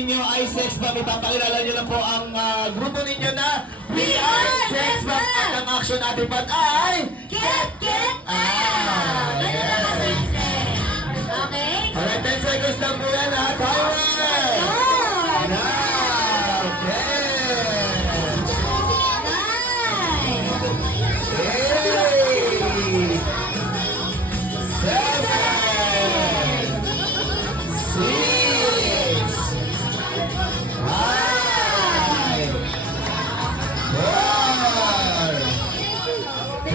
Ninyo ay Sex Bomb. Ipapakilala nyo lang po ang grupo ninyo na We Are Sex Bomb. At ang action natin pa ay Get Okay? Alright, 10 seconds lang po yan ha. Timer! Now! 10, 9, 8, 7, 6, 5, 4, 3,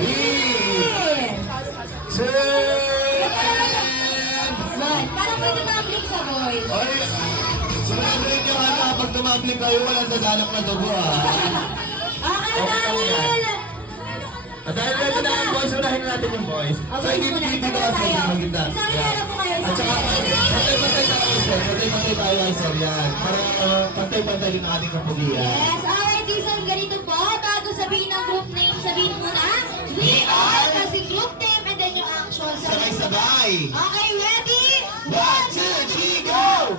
2, 1. Oy, sinabi nyo ha na pag tumabling kayo, walang daganap na dugo ha. Okay, dahil! At dahil ready na ang boys, unahin na natin yung boys. So, hindi dito kasi maganda. At saka, pantay-pantay tayo, sir. Pantay-pantay tayo, sir. Yan. Para pantay-pantay din ang ating kapulian. Yes, alright, Jason, ganito po. Bago sabihin ang group name, sabihin mo na, We Are, kasi group name, and then yung action. Sabay-sabay. Okay, ready? 1, 2, 3, go!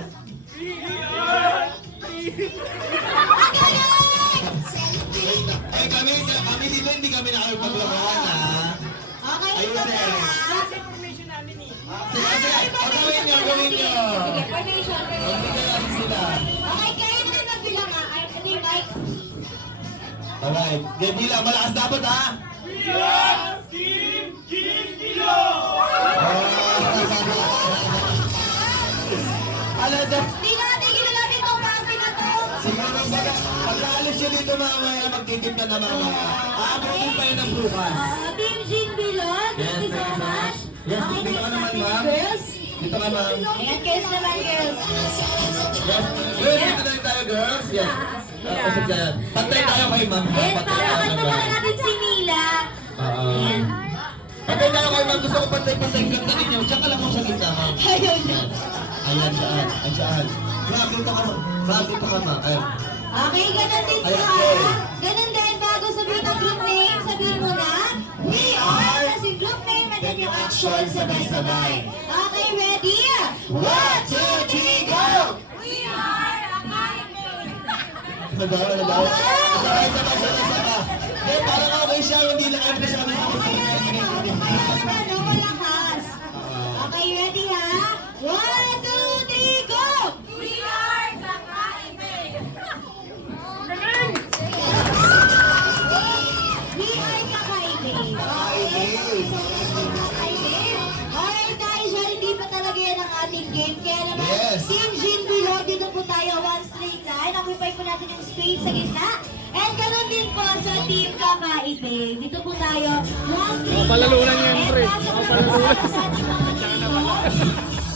Eh, kami dito hindi kami nakapaglabahan, ha? Okay, Ayun isa eh. pa. Sige, gawin nyo. Sige, formation. Magbigay natin sila. Okay, kayo na nagbilang ha. Ay, ano yung mic? Alright. Hindi lang, malakas dapat, ha? Alam na, Tigil natin itong party na to. siguro pagkaalis nyo dito mamaya, magtitim ka na mamaya. Aabutin pa yun ang bukas. Team Jean Bilog, thank you so much. Yes, Okay, dito ka naman, next ma'am. girls. Dito ka, ma'am. Ayan, girls naman, girls. Yes, girls, dito na rin tayo, girls. Yes. Pasok dyan. Pantay tayo kay ma'am. ha? Yes, Pantay tayo papakan ng mo ma'am. muna natin si Mila. Ayan. Pantay tayo kay ma'am. Gusto ko pantay-pantay. Ganda ninyo. Diyan ka lang mo sa gitna, ma'am. Ayun na. Ayan, dyan. Ayan, dyan. Ma'am, dito ka, ma'am. Ma'am, dito ka, ma'am. Ayan. Okay, ganun din po Ayan, ha. okay. Ganun din, bago sabihin ang group name, sabihin mo na, We Are, kasi group name, and then yung action, sabay-sabay. Okay, ready? 1, 2, 3, go! We Are Academy. Nadawa. Sabay. Eh, parang okay siya. Hindi lang ako siya. Ano, malakas. Okay, ready ha? 1, 2, 3, go! We are Kakaibe. We are Kakaibe. Okay. So, Kakaibe. Alright guys, hindi pa talaga yan ang ating game. Kaya naman, Yes. Team Jean Bilog, dito po tayo, one straight line. Occupy po natin yung space sa gitna. And ganun din po sa Team Kakaibe. Dito po tayo, one straight line. Palalunan yan, pre. Palalunan.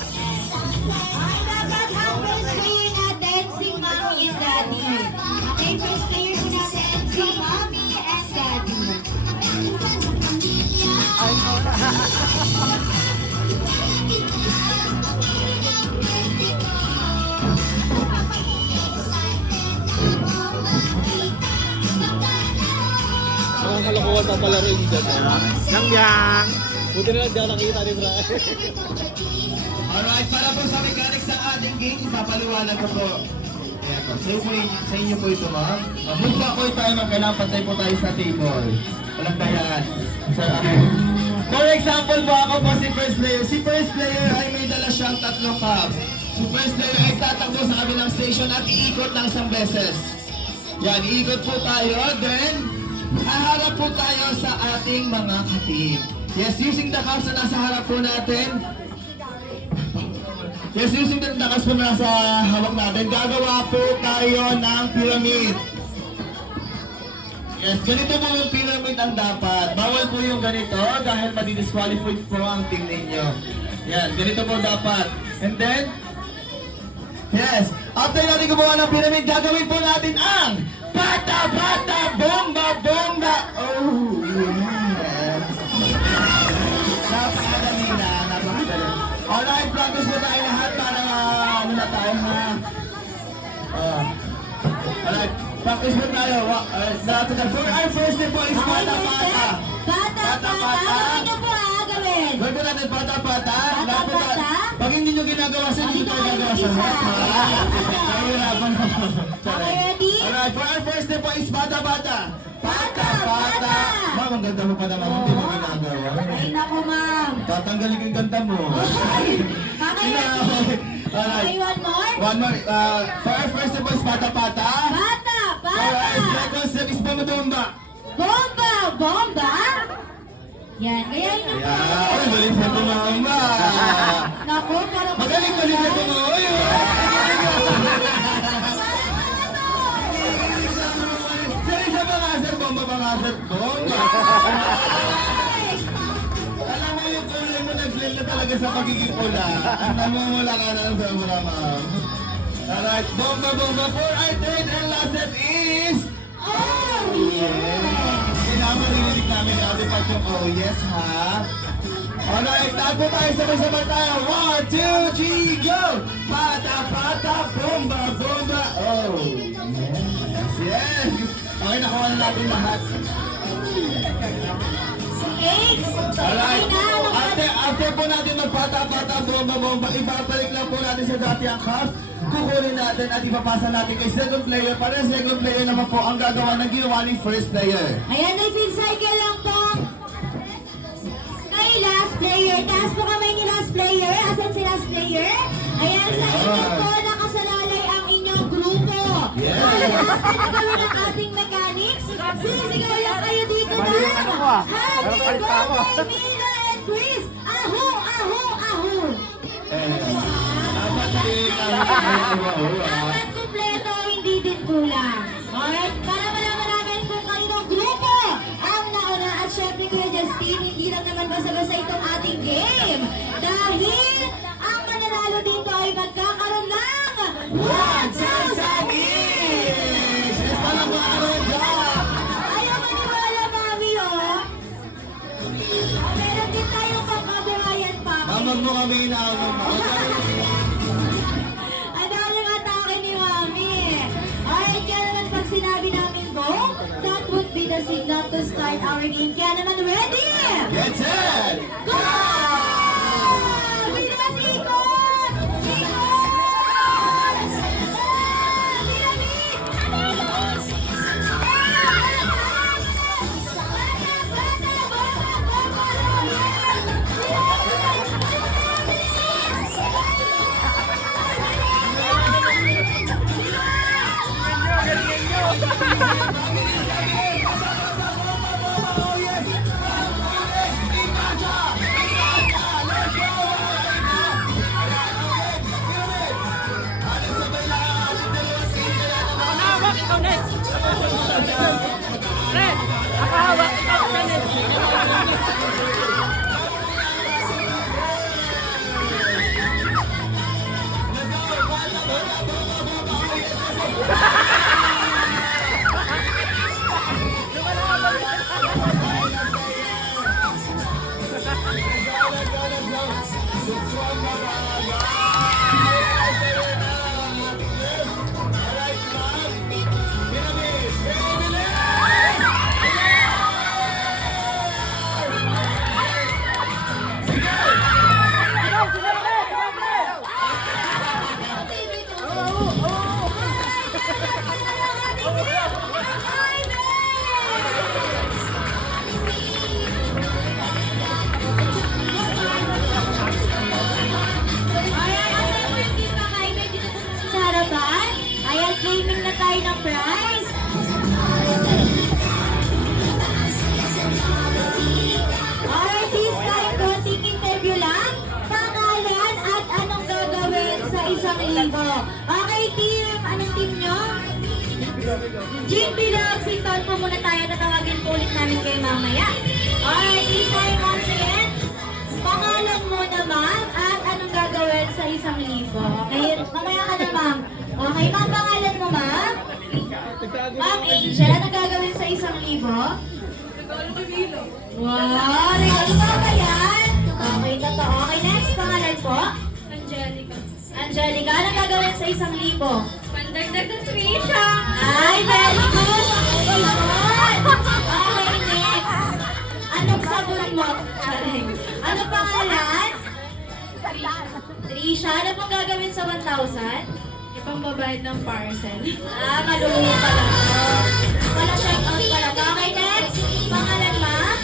Ay, dapat ang first player natin, si Mommy and Daddy. Okay, first player po natin, si Mommy and Daddy. Mga kalokohan pa pala rin dyan. Yang! Buti na lang di ako nakita ni Brian. Alright, para po sa mechanics ng ating game, ipapaliwanag ko po. Ayan po. Sa inyo po ito, ma'am. Magbuka po tayo, ma'am. Kailangan pantay po tayo sa table. Walang dayaan. For example po, ako po si first player. Si first player ay may dala siyang 3 cups. Si first player ay tatakbo sa kabilang station at iikot ng isang beses. Yan, iikot po tayo. Then, haharap po tayo sa ating mga katim. Yes, using the cups na nasa harap po natin. Yes, using the cups po na nasa hawak natin, gagawa po tayo ng pyramid. Yes, ganito po yung pyramid ang dapat. Bawal po yung ganito dahil madi-disqualified po ang team ninyo. Yan, ganito po dapat. And then, yes, after natin gumawa ng pyramid, gagawin po natin ang bata-bata, bomba-bomba. Oh, yes. Napakadali na, napakadali. Alright, practice po tayo lahat para ano na tayo ha. Alright, practice po tayo. For our first step po is bata-bata. Bata-bata. Gawin niyo po ha, gawin. Gawin po natin pata-pata. Pata-pata? Pag hindi nyo ginagawa sa hindi Hindi tayo tayo gagawa sa mag-isa. Nahihirapan ako. Okay, ready? Alright, for our first step po is pata-pata. Pata-pata. Ma'am, ang ganda mo pa naman. Hindi mo ginagawa. Ay, naku, ma'am. Tatanggalin ko yung ganda mo. Okay, ready? Alright. Okay, one more. One more. For our first step po is pata-pata. Bata, Alright, bata. second step is bomba-bomba. Bomba, bomba. Yan, gayahin niyo po. Ayan. Ay, galing sa tumama. Naku, parang... Magaling sa tumama. Uy, Sir, isa pa nga, sir. Bomba pa nga, sir. Bomba. Alam mo yung kulay mo, nag-blend na talaga sa pagiging pula. Namumula ka na sa mula, ma'am. Alright, bomba, bomba. For our third and last step is... Oh, Yes! Kailangan narinig namin ni Ate Pat yung oh yes, ha? Alright, tago tayo, sabay-sabay tayo. 1, 2, 3, go! Pata, pata, bomba, bomba. Oh, yes, yes. Okay, nakuha na natin lahat. Eight. Alright, Okay na. after po natin magpata-pata, bomba, bomba, ibabalik lang po natin sa dati ang cup. Kukunin natin at ipapasa natin kay second player. Para second player naman po ang gagawa ng ginawa ni first player. Ayan, refill cycle lang po. Kay last player. Taas po kamay ni last player. Asan si last player? Ayan, sa inyo po nakasalalay ang inyong grupo. Yes. After na gawin ang ating mechanics, sisigaw lang kayo dito na. Happy birthday, Mila and Chris! Aho, aho, aho! Dapat kumpleto, hindi din kulang. Alright, para malaman namin kung kaninong grupo ang nauna. At syempre, Kuya Justin, hindi lang naman basta-basta itong ating game. Dahil ang mananalo dito ay magkakaroon ng 1,000 each! Ayaw maniwala, Mami, oh. Meron din tayong pagkabuhayan pa. Amag mo kami na Ang daming atake ni Mami. Alright, kaya naman pag sinabi namin go, that would be the signal to start our game. Kaya naman ready? Get set! Go! Bilas ikot! Ikot! Nakahawak ikaw, Ned. Red, nakahawak ikaw, Ned. Sa harapan, ayan, claiming na tayo ng prize. Alright, this time, konting interview lang. Pangalan at anong gagawin sa 1,000. Okay, team. Anong team nyo? Jean Bilog, sinton po muna tayo. Tatawagin po ulit namin kayo mamaya. Alright, this time once again. Pangalan mo na, ma'am, at anong gagawin sa 1,000. Okay, mamaya ka na, ma'am. Okay, ma'am, pangalan mo, ma'am? Ma'am Angel, anong gagawin sa 1,000? Wow, regalo pa ba yan? Okay, totoo. Okay, next, pangalan po? Angelica. Angelica, anong gagawin sa 1,000? Pandagdag ng tuition. Ay, very good! Okay, good! Okay, next. Anong sabon mo? Charing. Ano pa pangalan? Trisha, ano pong gagawin sa 1,000? Ipambabayad ng parcel. Maluluya pala. Wala check out pala. Okay, next. Pangalan, ma'am?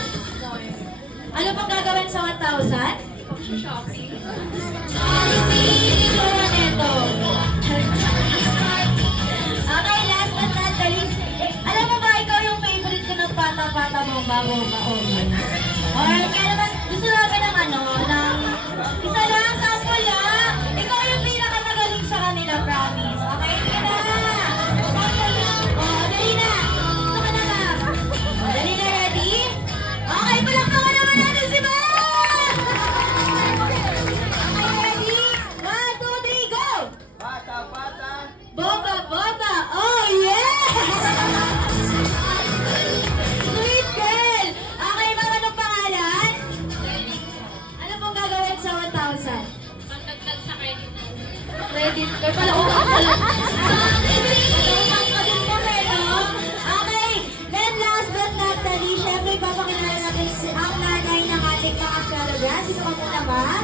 Ano pong gagawin sa 1,000? Shopping. Ito na neto. Okay, last but not the least. Alam mo ba, ikaw yung favorite ko ng pata-pata mo bago maon. Alright, kaya naman gusto namin ng isa lang, sample lang. Ikaw yung pinakamagaling sa kanila, promise. Okay, sige na. Sample lang. Dali na. Gusto ka na, ma'am. Dali na, ready? Okay, palakpakan naman natin si ma'am! Okay, ready? 1, 2, 3, go! Boba, boba! Oh, yeah! Sweet girl! Okay, ma'am, anong pangalan? Ano pong gagawin sa 1,000? Pagdagdag sa credit. Credit card pala, utang pala. Utang ka din po, no? Okay, then last but not the least, syempre papakilala natin ang nanay ng ating mga celebrants. Ito ka muna ba?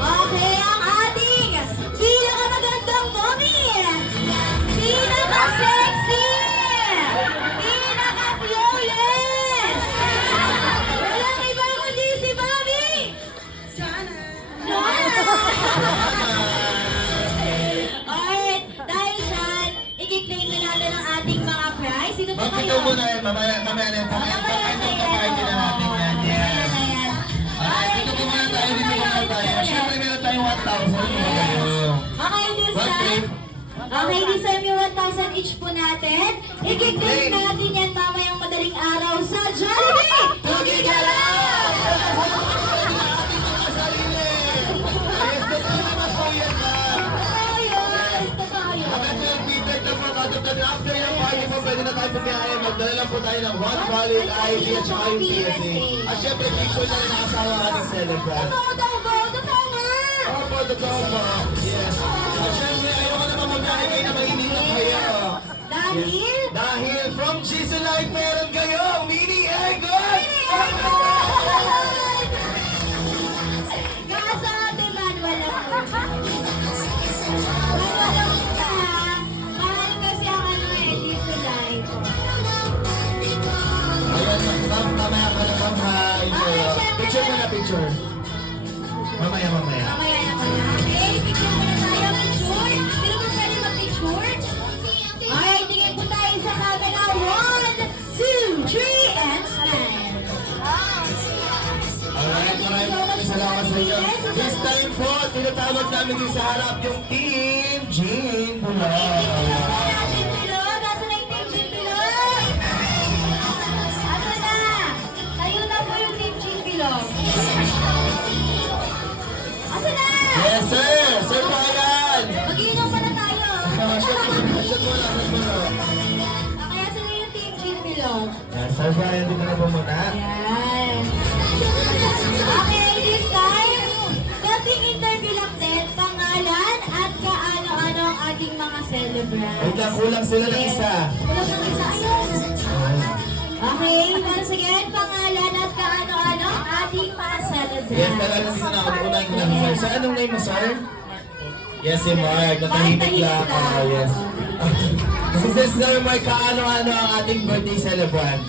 Okay, ang ating pinakamagandang mommy! Pinaka-sexy! Pinaka-flawless! Walang iba kundi si Bobby! Alright, dahil dyan, i-claim na natin ang ating mga prize. Dito po Ma'am, kayo. ito muna yan. Mamaya na yan. Pakain na natin yan. Yes. Dito po muna tayo. Dito muna tayo. Siyempre meron tayong 1,000. Okay, this One time. trip. Okay, this time yung 1,000 each po natin. I-claim natin yan mamayang madaling araw sa Jollibee! Pugi ka lang! Totoo yun! Totoo yun! After yung party po, pwede na tayo pumiyahe. Magdala lang po tayo ng one valid ID at saka yung PSA. At syempre, picture na rin nakasawa ang ating celebrant. Totoo daw ba? Totoo nga! Opo, totoo po. Yes. At syempre, ayoko naman magdala kayo na mainilang kayo. Dahil? Dahil from GC Live, meron kayo mini airgun! Kaso ate manual lang po. Manual lang po na. Mahal kasi ang diesel light. Ayan, ma'am, mamaya ka na, ma'am, ha? Picture mo na, picture. Mamaya. Mamaya na pala. Okay, picture muna tayo. Picture. Sino ba pwede mag-picture? Alright, tingin po tayo sa camera. 1, 2, 3, and smile. Alright, maraming salamat sa inyo. This time po, tinatawag namin din sa harap yung Team Jean Bulak. Team Bilog, nasa na yung Team Jean Bilog? Asa na? Tayo na po yung Team Jean Bilog. Asa na? Yes, sir! Sir Bayan! Mag-iinom pa na tayo. Shot mo lang. Kaya sila yung Team Jean Bilog. Yes, Sir Bayan, dito na po muna. Yan. Okay, this time, konting interview lang din, pangalan at kaano-ano ang ating mga celebrants. Wait lang, kulang sila ng isa. Kulang ng isa. Ayun. Okay, once again, pangalan at kaano-ano ang ating mga celebrants. Yes, talaga sisa na ako. Unahin ko lang, sir. Saan anong name mo, sir? Yes, si Mark. Natahimik lang. Oh, yes. Kasi si Sir Mark, kaano-ano ang ating birthday celebrant?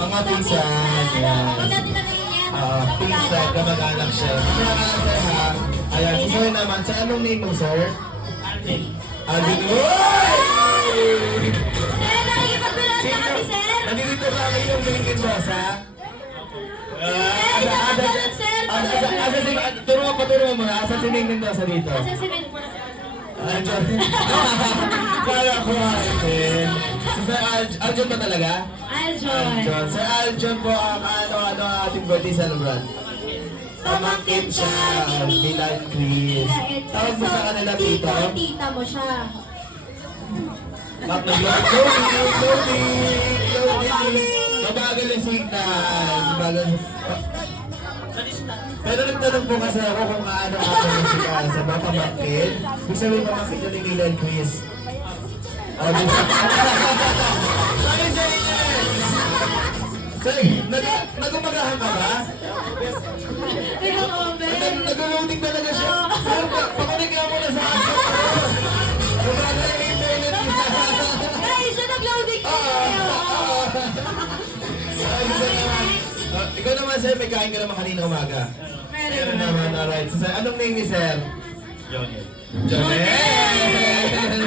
Mga pinsan. Huwag Yes. natin na ngayon yan. Pinsan, kamag-anak siya. Kamag-anak, sir, ha? Ayan, si sir naman. Sa anong name mo, sir? Alvin. Alvin. Uy! Sir, nakikipagbilang na kami, sir. Nandito ba kayo yung Lincoln Boss, ha? Turo mo muna. Asa si Lincoln Boss dito? Asa si Ben? Aljon. Kaya ko Aljon. Si Sir Aljon ba talaga? Aljon. Aljon. Sir Aljon po ang ano ating birthday celebrant. Pamangkin siya ni Milan Chris. Tawag mo sa kanila dito. Tita mo siya. Ba't Loading. Mabagal yung signal. Mabagal. Pero nagtanong po kasi ako kung kaano ako sa mga pamangkin. Ibig sabihin pamangkin niya ni Milan Chris. Sorry sa inyo. Sir, nagumagahan ka ba? Nag-loading talaga siya. Sir, pakunig ka muna sa akin. Gumagana yung internet niya. Ay, siya nag-loading na Ikaw naman, sir, may kain ka naman kanina umaga. Meron naman, alright. So, sir, anong name ni sir? Jonel. Jonel!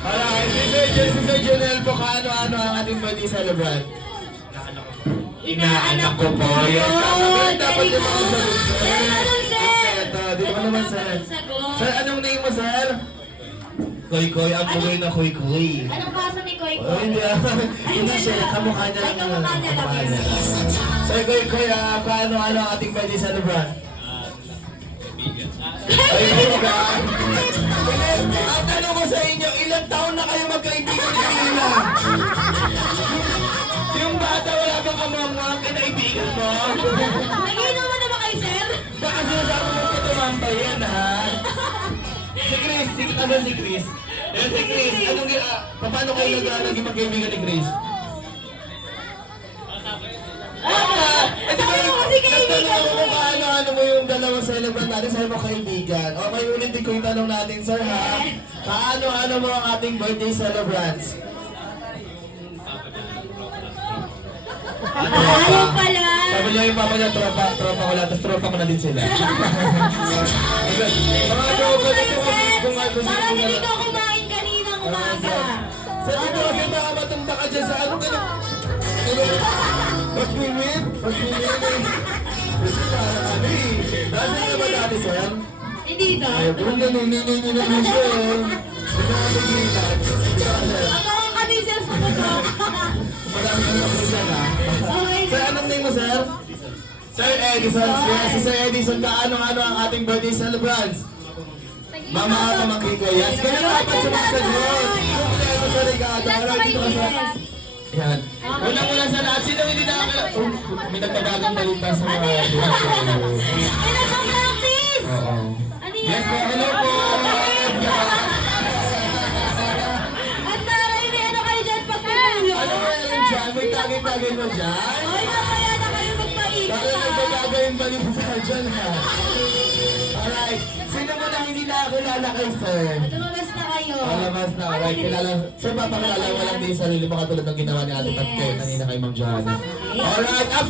Alright, si Sir Jonel po, kaano-ano ang ating birthday celebrant? Inaanak ko po. Yes, dapat yung mga sagot, sir. Ito, dito ka naman, sir. Sir, anong name mo, sir? Koy-koy, ang bugoy na koy-koy. Anong kaso ni Koy Oh, hindi ah. Hindi siya, kamukha niya lang. Kamukha niya lang. Kamukha niya lang. Sir, koy-koy, paano ang ating birthday celebrant? Ay, kaibigan. Ang tanong ko sa inyo, ilang taon na kayo magkaibigan ni Ina? Yung bata wala bang kamamang kinaibigan mo? Nag-inom mo na ba kayo, sir? Baka sinasabi mo ka tumambay yan, ha? Si Chris, si Chris. Yan si Chris, paano kayo naging magkaibigan ni Chris? Sabi mo kasi kaibigan Nagtanong mo ako kung ano mo yung dalawang celebrant natin, sabi mo kaibigan. O, may ulitin ko yung tanong natin, sir, ha? Kaano-ano mo ang ating birthday celebrants? Ayaw pala. Sabi niya yung papa niya, tropa ko lang, tapos tropa ko na din sila. Mga tropa, Parang hindi ka kumain kaninang umaga. Sa dito kasi baka matumba ka dyan sa ano ka na. Pag-win? Kasi parang ano eh. Nasa na ba dati, sir? Hindi to. Ay, kung nanininin na siya. Pinakapigilan. Abangan kami, sir, sa mundo. Marami kang nakulisan, ha? Okay, Sir, anong name mo, sir? Sir Edison. Yes, si Sir Edison, kaano-ano ang ating birthday celebrants? Mama ako makiko. Yes, kaya dapat sumasagot. Problema sa regado. Alright, dito ka sa... Yan. Unang-una sa lahat, sino hindi nakakala... May nagpadagang balita sa mga... Ay, nasa-practice! Oo. Ano Yes po, yan? hello po. At taray, may ano kayo dyan pagpapulong? Ano ba yan dyan? May tagay-tagay mo dyan? Ay, mamaya na kayo magpaikot, Bakit ha? nagpagagay yung balita dyan, ha? Alright. Sino mo na hindi nakakilala kay sir? Lumabas na kayo. Alabas na, alright. Kilala. Sir, papakilala mo lang din yung sarili mo katulad ng ginawa ni Ate Pat ko kanina kay Ma'am Johanna. Alright. Ang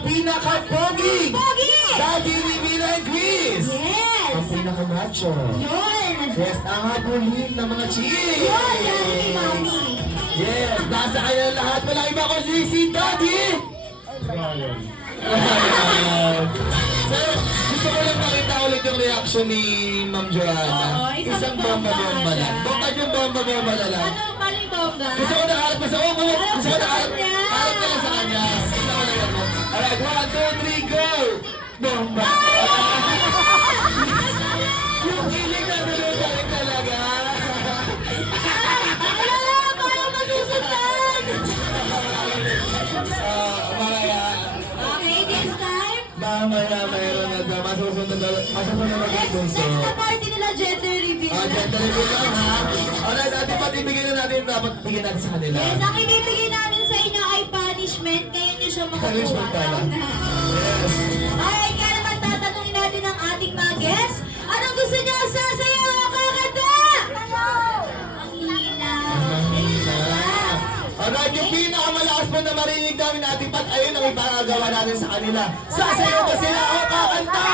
pinaka-pogi! Pogi! Daddy Rivera and Chris! Yes! Ang pinaka-macho. Yun! Yes, ang habulin ng mga chicks! Yun! Daddy ni Mami! Yes, nasa kayo lahat. Wala iba ko si Daddy! Sir, gusto ko lang makita ulit yung reaction ni Ma'am Johanna. Oo, Isang bomba-bomba lang. Bomba-bomba na lang. Ano pala yung bomba? Gusto ko nakaharap pa sa upo. Gusto ko nakaharap ka lang sa kanya. Gusto ko lang ako. Alright, 1, 2, 3, go! Bomba! Yung hiling na dulutarin talaga. Ala! Parang masusundan! Mamaya. Okay, this time. Mamaya mayroon na daw. Masusunod na Next na party nila, gender reveal. gender reveal lang, ha? Alright, Ate Pat, ibigay na natin. Dapat bigyan natin sa kanila. Yes, ang ibibigay namin sa inyo ay punishment. Ngayon nyo siya makukuha. Punishment pala. Alright, kaya naman tatanungin natin ang ating mga guests. Anong gusto niyo sasayaw o kakanta? Ang hina. Alright, yung pinakamalakas po na marinig namin natin Pat, ayun ang ipagagawa natin sa kanila. Sasayaw ba sila o kakanta?